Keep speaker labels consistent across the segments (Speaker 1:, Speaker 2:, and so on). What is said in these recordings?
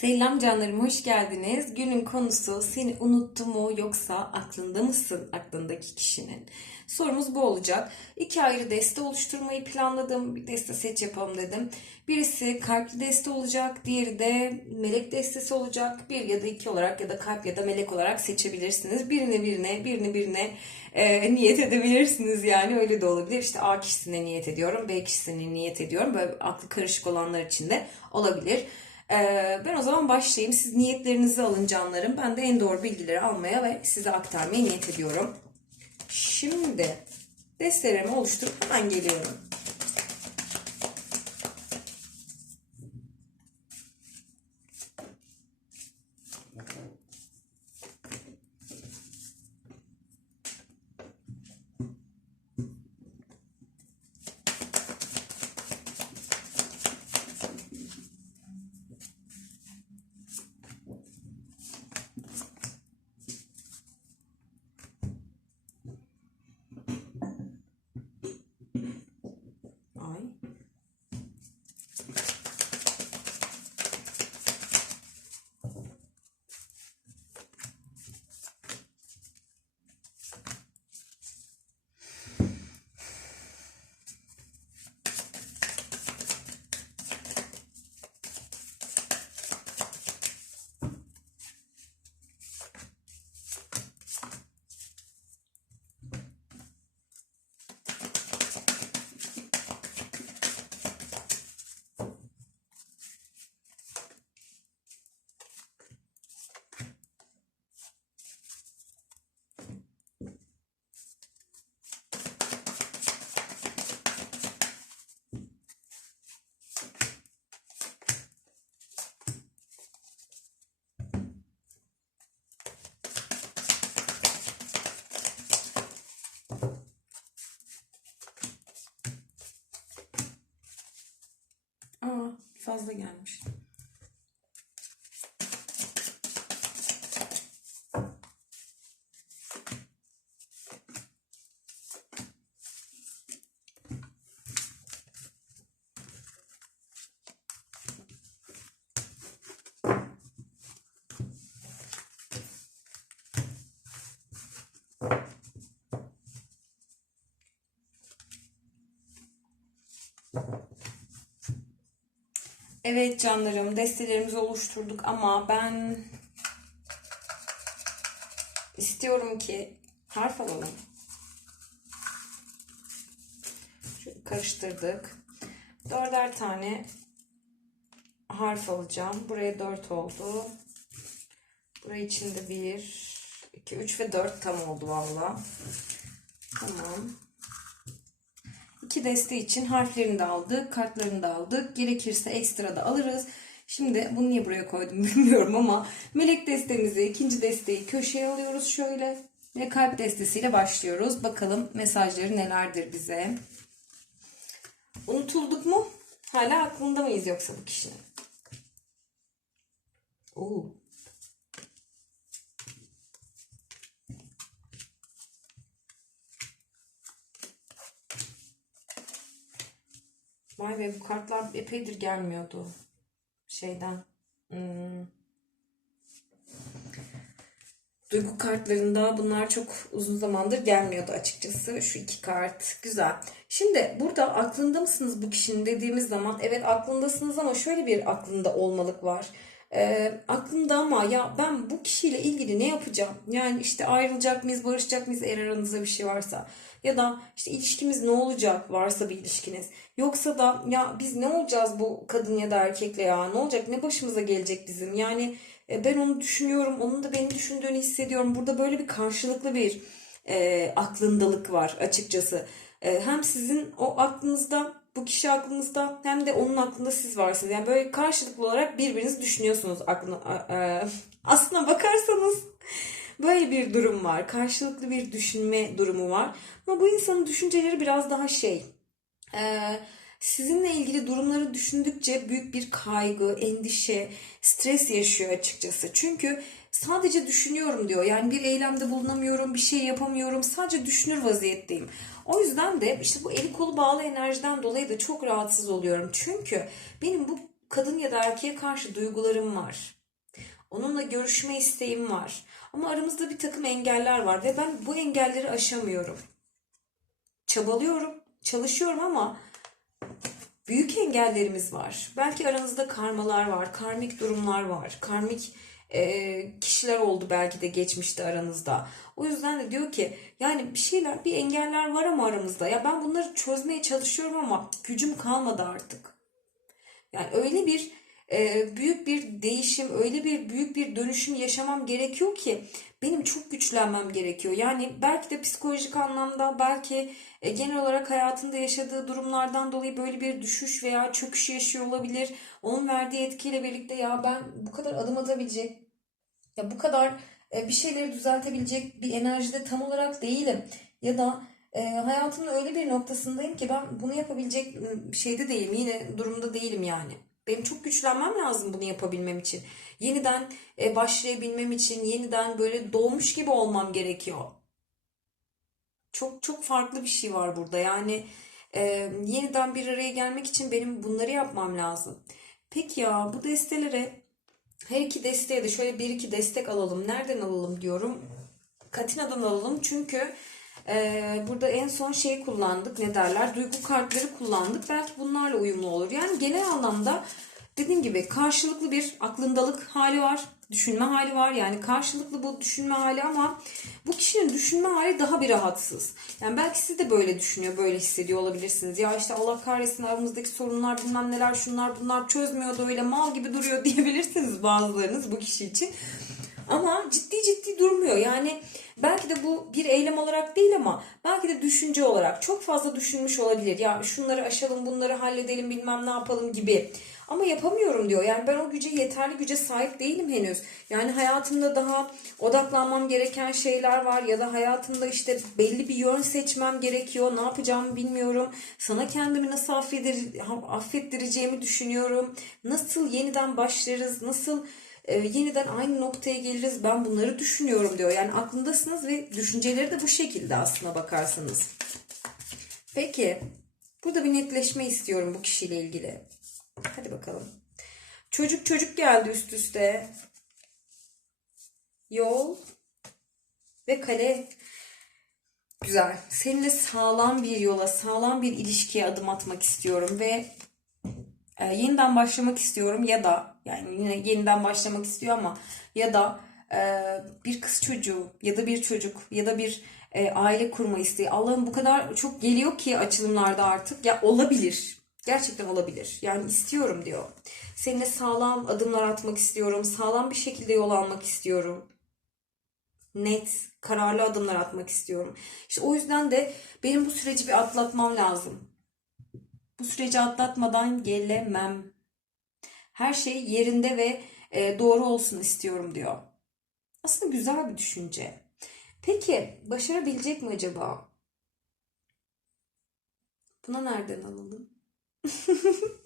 Speaker 1: Selam canlarım, hoş geldiniz. Günün konusu seni unuttu mu yoksa aklında mısın aklındaki kişinin? Sorumuz bu olacak. İki ayrı deste oluşturmayı planladım. Bir deste seç yapalım dedim. Birisi kalpli deste olacak, diğeri de melek destesi olacak. Bir ya da iki olarak ya da kalp ya da melek olarak seçebilirsiniz. Birini birine, birini birine e, niyet edebilirsiniz yani öyle de olabilir. İşte A kişisine niyet ediyorum, B kişisine niyet ediyorum. Böyle aklı karışık olanlar için de olabilir. Ee, ben o zaman başlayayım. Siz niyetlerinizi alın canlarım. Ben de en doğru bilgileri almaya ve size aktarmaya niyet ediyorum. Şimdi destelerimi oluşturup hemen geliyorum. Ay. Aa, fazla Evet canlarım, destelerimizi oluşturduk ama ben istiyorum ki harf alalım. Şöyle karıştırdık. Dörder tane harf alacağım. Buraya dört oldu. Buraya içinde bir, iki, üç ve dört tam oldu valla. Tamam. İki deste için harflerini de aldık, kartlarını da aldık. Gerekirse ekstra da alırız. Şimdi bunu niye buraya koydum bilmiyorum ama melek destemizi, ikinci desteği köşeye alıyoruz şöyle. Ve kalp destesiyle başlıyoruz. Bakalım mesajları nelerdir bize. Unutulduk mu? Hala aklında mıyız yoksa bu kişinin? Oo. Vay be bu kartlar epeydir gelmiyordu. Şeyden. Hmm. Duygu kartlarında bunlar çok uzun zamandır gelmiyordu açıkçası. Şu iki kart güzel. Şimdi burada aklında mısınız bu kişinin dediğimiz zaman evet aklındasınız ama şöyle bir aklında olmalık var. Ee, aklımda ama ya ben bu kişiyle ilgili ne yapacağım? Yani işte ayrılacak mıyız, barışacak mıyız eğer aranızda bir şey varsa. Ya da işte ilişkimiz ne olacak varsa bir ilişkiniz. Yoksa da ya biz ne olacağız bu kadın ya da erkekle ya ne olacak ne başımıza gelecek bizim. Yani e, ben onu düşünüyorum onun da beni düşündüğünü hissediyorum. Burada böyle bir karşılıklı bir e, aklındalık var açıkçası. E, hem sizin o aklınızda bu kişi aklınızda hem de onun aklında siz varsınız. Yani böyle karşılıklı olarak birbirinizi düşünüyorsunuz aklına. E, aslına bakarsanız böyle bir durum var. Karşılıklı bir düşünme durumu var. Ama bu insanın düşünceleri biraz daha şey. E, sizinle ilgili durumları düşündükçe büyük bir kaygı, endişe, stres yaşıyor açıkçası. Çünkü sadece düşünüyorum diyor. Yani bir eylemde bulunamıyorum, bir şey yapamıyorum. Sadece düşünür vaziyetteyim. O yüzden de işte bu eli kolu bağlı enerjiden dolayı da çok rahatsız oluyorum. Çünkü benim bu kadın ya da erkeğe karşı duygularım var. Onunla görüşme isteğim var. Ama aramızda bir takım engeller var ve ben bu engelleri aşamıyorum. Çabalıyorum, çalışıyorum ama büyük engellerimiz var. Belki aranızda karmalar var, karmik durumlar var, karmik e, kişiler oldu belki de geçmişte aranızda. O yüzden de diyor ki yani bir şeyler, bir engeller var ama aramızda. Ya ben bunları çözmeye çalışıyorum ama gücüm kalmadı artık. Yani öyle bir büyük bir değişim, öyle bir büyük bir dönüşüm yaşamam gerekiyor ki benim çok güçlenmem gerekiyor. Yani belki de psikolojik anlamda, belki e, genel olarak hayatında yaşadığı durumlardan dolayı böyle bir düşüş veya çöküş yaşıyor olabilir. Onun verdiği etkiyle birlikte ya ben bu kadar adım atabilecek, ya bu kadar e, bir şeyleri düzeltebilecek bir enerjide tam olarak değilim. Ya da e, hayatımın öyle bir noktasındayım ki ben bunu yapabilecek ım, şeyde değilim. Yine durumda değilim yani. Benim çok güçlenmem lazım bunu yapabilmem için. Yeniden e, başlayabilmem için yeniden böyle doğmuş gibi olmam gerekiyor. Çok çok farklı bir şey var burada. Yani e, yeniden bir araya gelmek için benim bunları yapmam lazım. Peki ya bu destelere her iki desteğe de şöyle bir iki destek alalım. Nereden alalım diyorum. Katina'dan alalım çünkü e, burada en son şey kullandık ne derler duygu kartları kullandık. Belki bunlarla uyumlu olur. Yani genel anlamda dediğim gibi karşılıklı bir aklındalık hali var. Düşünme hali var. Yani karşılıklı bu düşünme hali ama bu kişinin düşünme hali daha bir rahatsız. Yani belki siz de böyle düşünüyor, böyle hissediyor olabilirsiniz. Ya işte Allah kahretsin aramızdaki sorunlar bilmem neler şunlar bunlar çözmüyor da öyle mal gibi duruyor diyebilirsiniz bazılarınız bu kişi için. Ama ciddi ciddi durmuyor. Yani belki de bu bir eylem olarak değil ama belki de düşünce olarak çok fazla düşünmüş olabilir. Ya şunları aşalım, bunları halledelim, bilmem ne yapalım gibi. Ama yapamıyorum diyor. Yani ben o güce yeterli güce sahip değilim henüz. Yani hayatımda daha odaklanmam gereken şeyler var ya da hayatımda işte belli bir yön seçmem gerekiyor. Ne yapacağımı bilmiyorum. Sana kendimi nasıl affedir, affettireceğimi düşünüyorum. Nasıl yeniden başlarız, nasıl e, yeniden aynı noktaya geliriz ben bunları düşünüyorum diyor. Yani aklındasınız ve düşünceleri de bu şekilde aslına bakarsanız. Peki burada bir netleşme istiyorum bu kişiyle ilgili. Hadi bakalım. Çocuk çocuk geldi üst üste. Yol ve kale. Güzel. Seninle sağlam bir yola, sağlam bir ilişkiye adım atmak istiyorum ve e, yeniden başlamak istiyorum ya da yani yine yeniden başlamak istiyor ama ya da e, bir kız çocuğu ya da bir çocuk ya da bir e, aile kurma isteği. Allah'ım bu kadar çok geliyor ki açılımlarda artık. Ya olabilir. Gerçekten olabilir. Yani istiyorum diyor. Seninle sağlam adımlar atmak istiyorum. Sağlam bir şekilde yol almak istiyorum. Net, kararlı adımlar atmak istiyorum. İşte o yüzden de benim bu süreci bir atlatmam lazım. Bu süreci atlatmadan gelemem. Her şey yerinde ve e, doğru olsun istiyorum diyor. Aslında güzel bir düşünce. Peki başarabilecek mi acaba? Buna nereden alalım?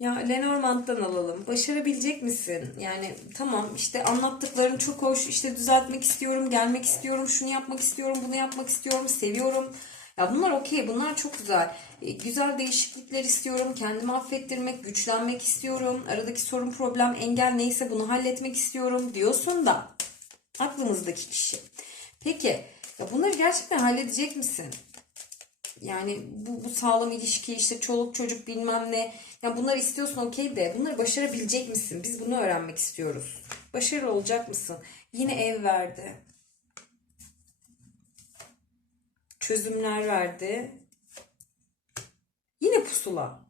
Speaker 1: Ya Lenormand'dan alalım. Başarabilecek misin? Yani tamam işte anlattıkların çok hoş. İşte düzeltmek istiyorum, gelmek istiyorum, şunu yapmak istiyorum, bunu yapmak istiyorum, seviyorum. Ya bunlar okey, bunlar çok güzel. E, güzel değişiklikler istiyorum, kendimi affettirmek, güçlenmek istiyorum. Aradaki sorun, problem, engel neyse bunu halletmek istiyorum diyorsun da aklımızdaki kişi. Peki ya bunları gerçekten halledecek misin? Yani bu, bu sağlam ilişki işte çoluk çocuk bilmem ne. Ya bunları istiyorsun okey de bunları başarabilecek misin? Biz bunu öğrenmek istiyoruz. Başarılı olacak mısın? Yine ev verdi. Çözümler verdi. Yine pusula.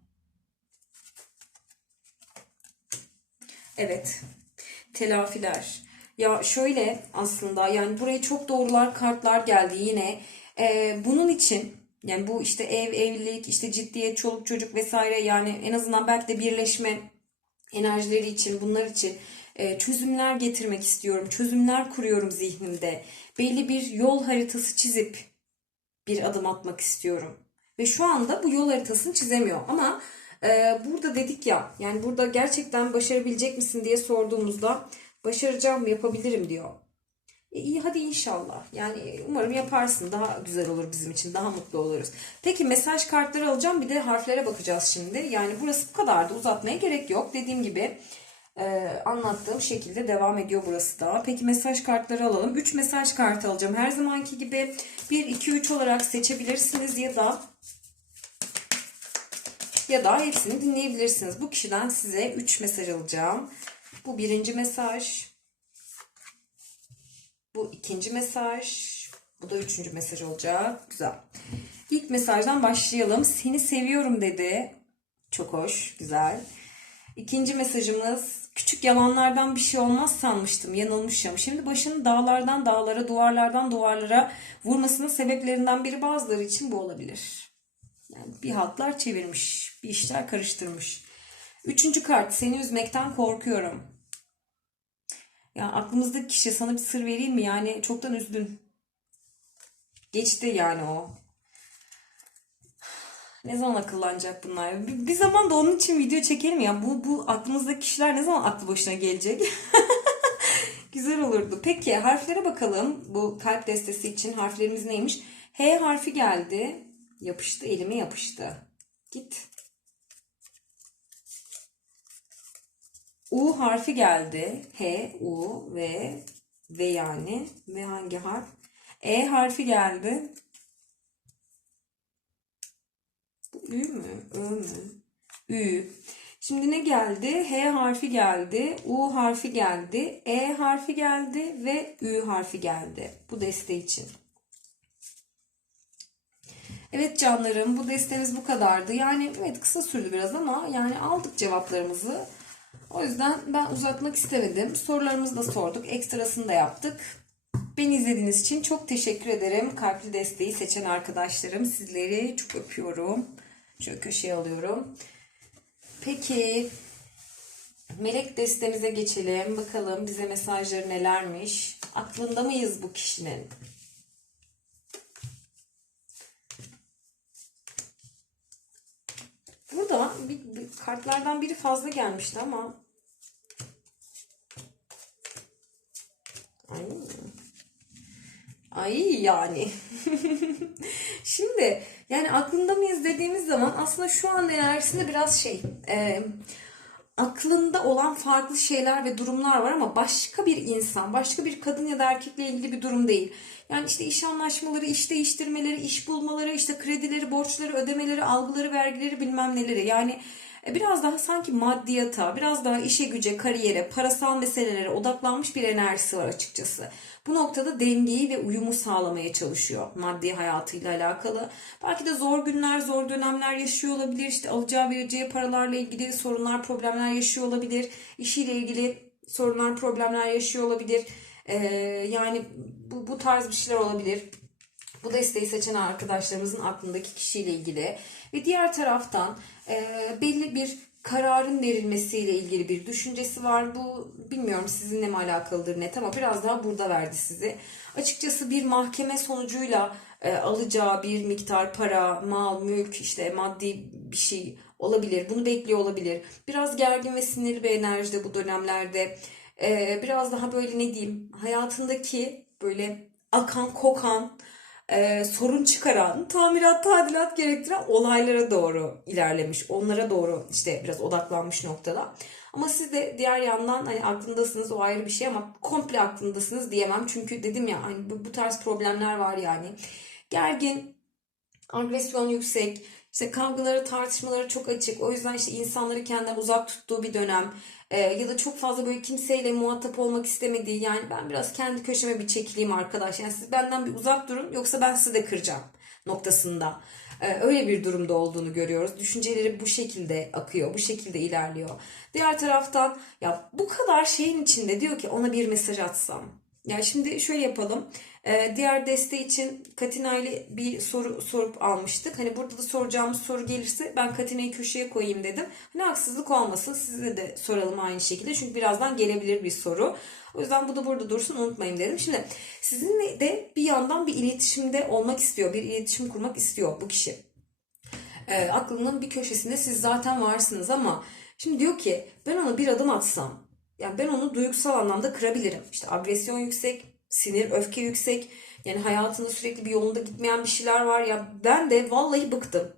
Speaker 1: Evet. Telafiler. Ya şöyle aslında yani buraya çok doğrular kartlar geldi yine. Ee, bunun için yani bu işte ev, evlilik, işte ciddiyet, çoluk çocuk vesaire yani en azından belki de birleşme enerjileri için, bunlar için e, çözümler getirmek istiyorum. Çözümler kuruyorum zihnimde. Belli bir yol haritası çizip bir adım atmak istiyorum. Ve şu anda bu yol haritasını çizemiyor. Ama e, burada dedik ya, yani burada gerçekten başarabilecek misin diye sorduğumuzda başaracağım, yapabilirim diyor. E, iyi hadi inşallah. Yani umarım yaparsın. Daha güzel olur bizim için. Daha mutlu oluruz. Peki mesaj kartları alacağım. Bir de harflere bakacağız şimdi. Yani burası bu kadar da uzatmaya gerek yok. Dediğim gibi e, anlattığım şekilde devam ediyor burası da. Peki mesaj kartları alalım. 3 mesaj kartı alacağım. Her zamanki gibi 1, 2, 3 olarak seçebilirsiniz ya da ya da hepsini dinleyebilirsiniz. Bu kişiden size 3 mesaj alacağım. Bu birinci mesaj. Bu ikinci mesaj. Bu da üçüncü mesaj olacak. Güzel. İlk mesajdan başlayalım. Seni seviyorum dedi. Çok hoş, güzel. İkinci mesajımız küçük yalanlardan bir şey olmaz sanmıştım. Yanılmışım. Şimdi başını dağlardan dağlara, duvarlardan duvarlara vurmasının sebeplerinden biri bazıları için bu olabilir. Yani bir hatlar çevirmiş, bir işler karıştırmış. Üçüncü kart, seni üzmekten korkuyorum. Ya aklımızdaki kişi sana bir sır vereyim mi? Yani çoktan üzdün. Geçti yani o. Ne zaman akıllanacak bunlar? Bir, bir zaman da onun için video çekelim ya. Bu, bu aklımızdaki kişiler ne zaman aklı başına gelecek? Güzel olurdu. Peki harflere bakalım. Bu kalp destesi için harflerimiz neymiş? H harfi geldi. Yapıştı, elime yapıştı. Git. U harfi geldi. H, U ve V yani. Ve hangi harf? E harfi geldi. Bu Ü mü? Ö mü? Ü. Şimdi ne geldi? H harfi geldi. U harfi geldi. E harfi geldi ve Ü harfi geldi. Bu deste için. Evet canlarım bu destemiz bu kadardı. Yani evet kısa sürdü biraz ama yani aldık cevaplarımızı. O yüzden ben uzatmak istemedim. Sorularımızı da sorduk. Ekstrasını da yaptık. Beni izlediğiniz için çok teşekkür ederim. Kalpli desteği seçen arkadaşlarım sizleri çok öpüyorum. Şöyle köşeye alıyorum. Peki melek destemize geçelim. Bakalım bize mesajları nelermiş. Aklında mıyız bu kişinin? Burada bir, bir kartlardan biri fazla gelmişti ama Ay. Ay yani. Şimdi yani aklında mıyız dediğimiz zaman aslında şu an enerjisinde biraz şey e, aklında olan farklı şeyler ve durumlar var ama başka bir insan, başka bir kadın ya da erkekle ilgili bir durum değil. Yani işte iş anlaşmaları, iş değiştirmeleri, iş bulmaları, işte kredileri, borçları, ödemeleri, algıları, vergileri bilmem neleri. Yani e, biraz daha sanki maddiyata, biraz daha işe güce, kariyere, parasal meselelere odaklanmış bir enerjisi var açıkçası. Bu noktada dengeyi ve uyumu sağlamaya çalışıyor maddi hayatıyla alakalı. Belki de zor günler, zor dönemler yaşıyor olabilir. İşte alacağı vereceği paralarla ilgili sorunlar, problemler yaşıyor olabilir. İşiyle ilgili sorunlar, problemler yaşıyor olabilir. Ee, yani bu, bu tarz bir şeyler olabilir. Bu desteği seçen arkadaşlarımızın aklındaki kişiyle ilgili ve diğer taraftan e, belli bir kararın verilmesiyle ilgili bir düşüncesi var. Bu bilmiyorum sizinle mi alakalıdır net ama biraz daha burada verdi sizi. Açıkçası bir mahkeme sonucuyla e, alacağı bir miktar para, mal, mülk, işte maddi bir şey olabilir. Bunu bekliyor olabilir. Biraz gergin ve sinirli bir enerjide bu dönemlerde. E, biraz daha böyle ne diyeyim hayatındaki böyle akan kokan e, sorun çıkaran, tamirat, tadilat gerektiren olaylara doğru ilerlemiş. Onlara doğru işte biraz odaklanmış noktada. Ama siz de diğer yandan hani aklındasınız o ayrı bir şey ama komple aklındasınız diyemem. Çünkü dedim ya hani bu, bu tarz problemler var yani. Gergin, agresyon yüksek, işte kavgaları, tartışmaları çok açık. O yüzden işte insanları kendinden uzak tuttuğu bir dönem. Ee, ya da çok fazla böyle kimseyle muhatap olmak istemediği. Yani ben biraz kendi köşeme bir çekileyim arkadaş. Yani siz benden bir uzak durun yoksa ben sizi de kıracağım noktasında. Ee, öyle bir durumda olduğunu görüyoruz. Düşünceleri bu şekilde akıyor, bu şekilde ilerliyor. Diğer taraftan ya bu kadar şeyin içinde diyor ki ona bir mesaj atsam. Ya şimdi şöyle yapalım. Ee, diğer deste için Katina ile bir soru sorup almıştık. Hani burada da soracağımız soru gelirse ben Katina'yı köşeye koyayım dedim. Hani haksızlık olmasın size de soralım aynı şekilde. Çünkü birazdan gelebilir bir soru. O yüzden bu da burada dursun unutmayın dedim. Şimdi sizinle de bir yandan bir iletişimde olmak istiyor. Bir iletişim kurmak istiyor bu kişi. Ee, aklının bir köşesinde siz zaten varsınız ama şimdi diyor ki ben ona bir adım atsam yani ben onu duygusal anlamda kırabilirim. İşte agresyon yüksek, Sinir, öfke yüksek. Yani hayatında sürekli bir yolunda gitmeyen bir şeyler var ya ben de vallahi bıktım.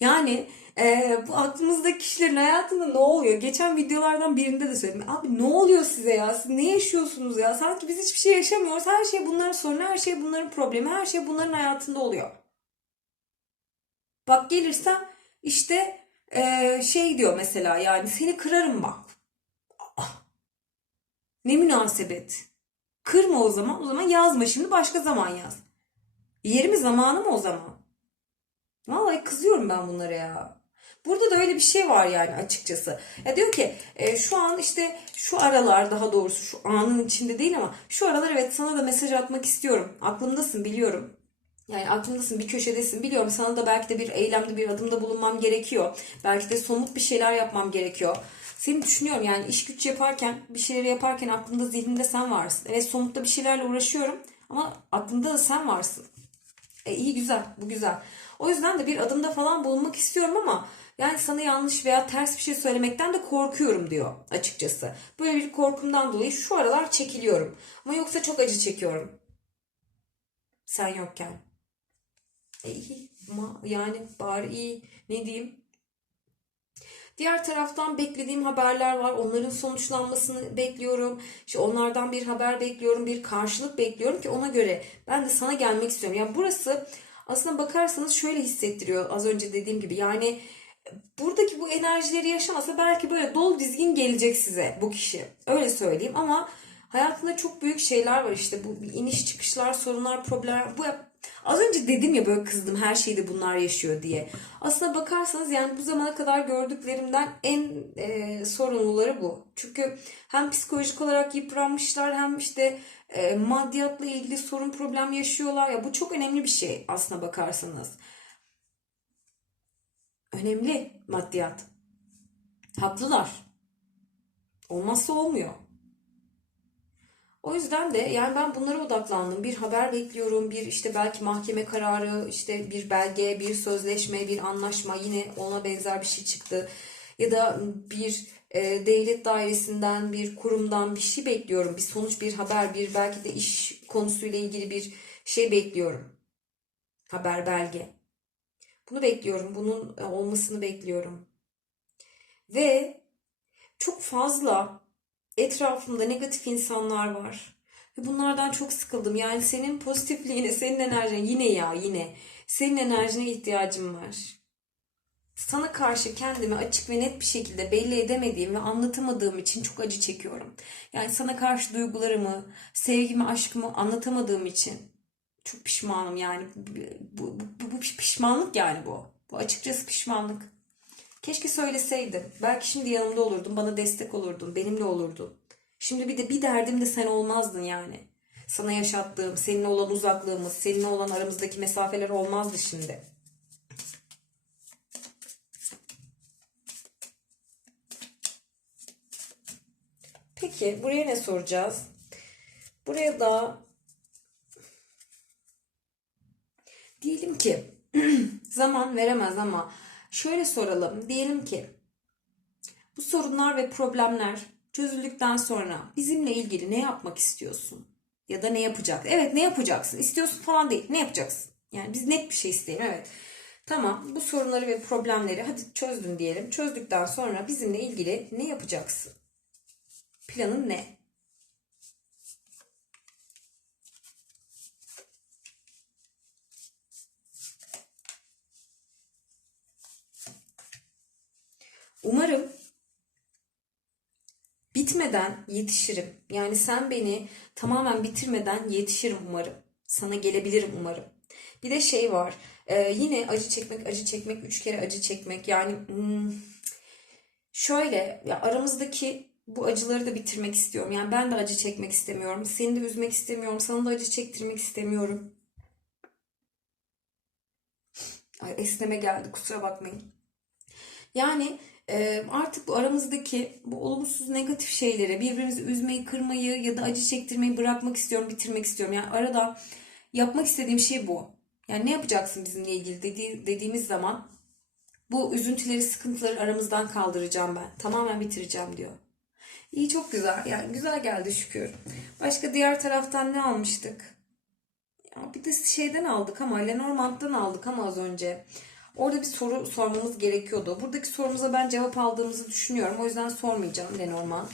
Speaker 1: Yani e, bu aklımızdaki kişilerin hayatında ne oluyor? Geçen videolardan birinde de söyledim. Abi ne oluyor size ya? Siz ne yaşıyorsunuz ya? Sanki biz hiçbir şey yaşamıyoruz. Her şey bunların sorunu, her şey bunların problemi, her şey bunların hayatında oluyor. Bak gelirsen işte e, şey diyor mesela yani seni kırarım bak. Ah, ne münasebet. Kırma o zaman. O zaman yazma şimdi başka zaman yaz. Yeri mi zamanı mı o zaman? Vallahi kızıyorum ben bunlara ya. Burada da öyle bir şey var yani açıkçası. Ya diyor ki e, şu an işte şu aralar daha doğrusu şu anın içinde değil ama şu aralar evet sana da mesaj atmak istiyorum. Aklımdasın biliyorum. Yani aklımdasın bir köşedesin biliyorum sana da belki de bir eylemde bir adımda bulunmam gerekiyor. Belki de somut bir şeyler yapmam gerekiyor. Seni düşünüyorum yani iş güç yaparken bir şeyleri yaparken aklımda zihnimde sen varsın. Evet somutta bir şeylerle uğraşıyorum ama aklımda da sen varsın. E, iyi güzel bu güzel. O yüzden de bir adımda falan bulunmak istiyorum ama yani sana yanlış veya ters bir şey söylemekten de korkuyorum diyor açıkçası. Böyle bir korkumdan dolayı şu aralar çekiliyorum. Ama yoksa çok acı çekiyorum. Sen yokken. E iyi ama yani bari iyi ne diyeyim. Diğer taraftan beklediğim haberler var. Onların sonuçlanmasını bekliyorum. İşte onlardan bir haber bekliyorum, bir karşılık bekliyorum ki ona göre ben de sana gelmek istiyorum. Yani burası aslında bakarsanız şöyle hissettiriyor az önce dediğim gibi. Yani buradaki bu enerjileri yaşamasa belki böyle dolu dizgin gelecek size bu kişi. Öyle söyleyeyim ama hayatında çok büyük şeyler var işte bu iniş çıkışlar, sorunlar, problemler. Bu az önce dedim ya böyle kızdım her şeyde bunlar yaşıyor diye. Aslına bakarsanız yani bu zamana kadar gördüklerimden en e, sorumluları bu. Çünkü hem psikolojik olarak yıpranmışlar hem işte e, maddiyatla ilgili sorun problem yaşıyorlar ya bu çok önemli bir şey aslına bakarsanız. Önemli maddiyat. Haklılar. Olmazsa olmuyor. O yüzden de yani ben bunlara odaklandım. Bir haber bekliyorum, bir işte belki mahkeme kararı, işte bir belge, bir sözleşme, bir anlaşma yine ona benzer bir şey çıktı. Ya da bir e, devlet dairesinden, bir kurumdan bir şey bekliyorum. Bir sonuç, bir haber, bir belki de iş konusuyla ilgili bir şey bekliyorum. Haber, belge. Bunu bekliyorum. Bunun e, olmasını bekliyorum. Ve çok fazla etrafımda negatif insanlar var. Ve bunlardan çok sıkıldım. Yani senin pozitifliğine, senin enerjine yine ya yine senin enerjine ihtiyacım var. Sana karşı kendimi açık ve net bir şekilde belli edemediğim ve anlatamadığım için çok acı çekiyorum. Yani sana karşı duygularımı, sevgimi, aşkımı anlatamadığım için çok pişmanım yani. Bu, bu, bu, bu pişmanlık yani bu. Bu açıkçası pişmanlık. Keşke söyleseydim. Belki şimdi yanımda olurdun, bana destek olurdun, benimle olurdun. Şimdi bir de bir derdim de sen olmazdın yani. Sana yaşattığım, seninle olan uzaklığımız, seninle olan aramızdaki mesafeler olmazdı şimdi. Peki buraya ne soracağız? Buraya da diyelim ki zaman veremez ama şöyle soralım. Diyelim ki bu sorunlar ve problemler çözüldükten sonra bizimle ilgili ne yapmak istiyorsun? Ya da ne yapacaksın? Evet ne yapacaksın? İstiyorsun falan değil. Ne yapacaksın? Yani biz net bir şey isteyelim. Evet. Tamam bu sorunları ve problemleri hadi çözdün diyelim. Çözdükten sonra bizimle ilgili ne yapacaksın? Planın ne? Umarım bitmeden yetişirim. Yani sen beni tamamen bitirmeden yetişirim umarım. Sana gelebilirim umarım. Bir de şey var. e, yine acı çekmek, acı çekmek, üç kere acı çekmek. Yani hmm, şöyle ya aramızdaki bu acıları da bitirmek istiyorum. Yani ben de acı çekmek istemiyorum. Seni de üzmek istemiyorum. Sana da acı çektirmek istemiyorum. Ay esneme geldi kusura bakmayın. Yani artık bu aramızdaki bu olumsuz negatif şeyleri birbirimizi üzmeyi, kırmayı ya da acı çektirmeyi bırakmak istiyorum, bitirmek istiyorum. Yani arada yapmak istediğim şey bu. Yani ne yapacaksın bizimle ilgili dedi, dediğimiz zaman bu üzüntüleri, sıkıntıları aramızdan kaldıracağım ben. Tamamen bitireceğim diyor. İyi çok güzel. Yani güzel geldi şükür. Başka diğer taraftan ne almıştık? Ya bir de şeyden aldık ama Lenormand'dan aldık ama az önce. Orada bir soru sormamız gerekiyordu. Buradaki sorumuza ben cevap aldığımızı düşünüyorum. O yüzden sormayacağım Lenormand.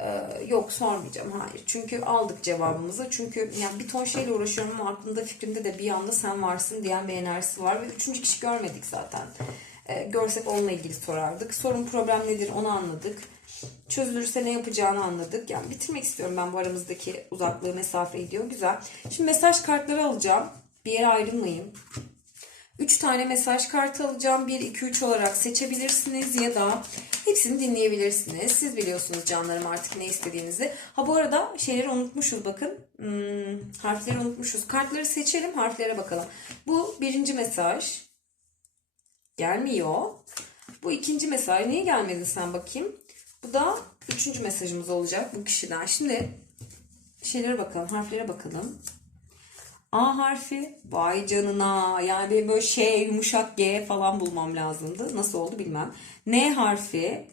Speaker 1: Ee, yok sormayacağım hayır. Çünkü aldık cevabımızı. Çünkü yani bir ton şeyle uğraşıyorum ama aklımda fikrimde de bir anda sen varsın diyen bir enerjisi var. Ve üçüncü kişi görmedik zaten. Ee, görsek onunla ilgili sorardık. Sorun problem nedir onu anladık. Çözülürse ne yapacağını anladık. Yani bitirmek istiyorum ben bu aramızdaki uzaklığı mesafeyi diyor. Güzel. Şimdi mesaj kartları alacağım. Bir yere ayrılmayayım. 3 tane mesaj kartı alacağım. 1, 2, 3 olarak seçebilirsiniz ya da hepsini dinleyebilirsiniz. Siz biliyorsunuz canlarım artık ne istediğinizi. Ha bu arada şeyleri unutmuşuz bakın. Hmm, harfleri unutmuşuz. Kartları seçelim harflere bakalım. Bu birinci mesaj. Gelmiyor. Bu ikinci mesaj. Niye gelmedin sen bakayım? Bu da üçüncü mesajımız olacak bu kişiden. Şimdi şeylere bakalım, harflere bakalım. A harfi vay canına yani benim böyle şey yumuşak G falan bulmam lazımdı. Nasıl oldu bilmem. N harfi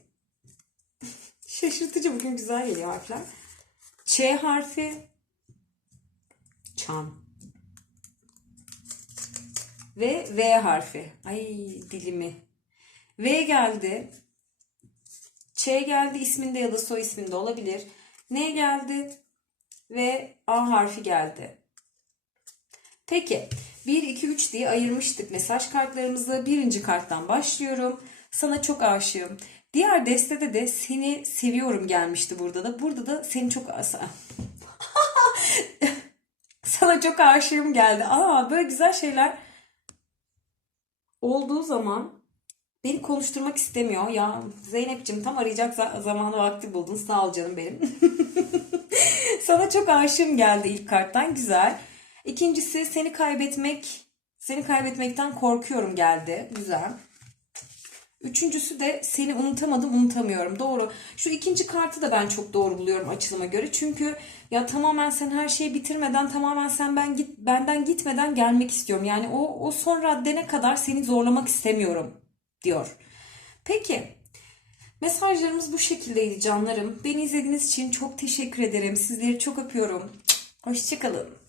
Speaker 1: şaşırtıcı bugün güzel geliyor harfler. Ç harfi çan. Ve V harfi. Ay dilimi. V geldi. Ç geldi isminde ya da soy isminde olabilir. N geldi ve A harfi geldi. Peki 1, 2, 3 diye ayırmıştık mesaj kartlarımızı. Birinci karttan başlıyorum. Sana çok aşığım. Diğer destede de seni seviyorum gelmişti burada da. Burada da seni çok sana çok aşığım geldi. Aa böyle güzel şeyler olduğu zaman beni konuşturmak istemiyor. Ya Zeynep'ciğim tam arayacak za- zamanı vakti buldun. Sağ ol canım benim. Sana çok aşığım geldi ilk karttan. Güzel. İkincisi seni kaybetmek, seni kaybetmekten korkuyorum geldi. Güzel. Üçüncüsü de seni unutamadım, unutamıyorum. Doğru. Şu ikinci kartı da ben çok doğru buluyorum açılıma göre. Çünkü ya tamamen sen her şeyi bitirmeden, tamamen sen ben git benden gitmeden gelmek istiyorum. Yani o o son raddene kadar seni zorlamak istemiyorum diyor. Peki. Mesajlarımız bu şekildeydi canlarım. Beni izlediğiniz için çok teşekkür ederim. Sizleri çok öpüyorum. Hoşçakalın.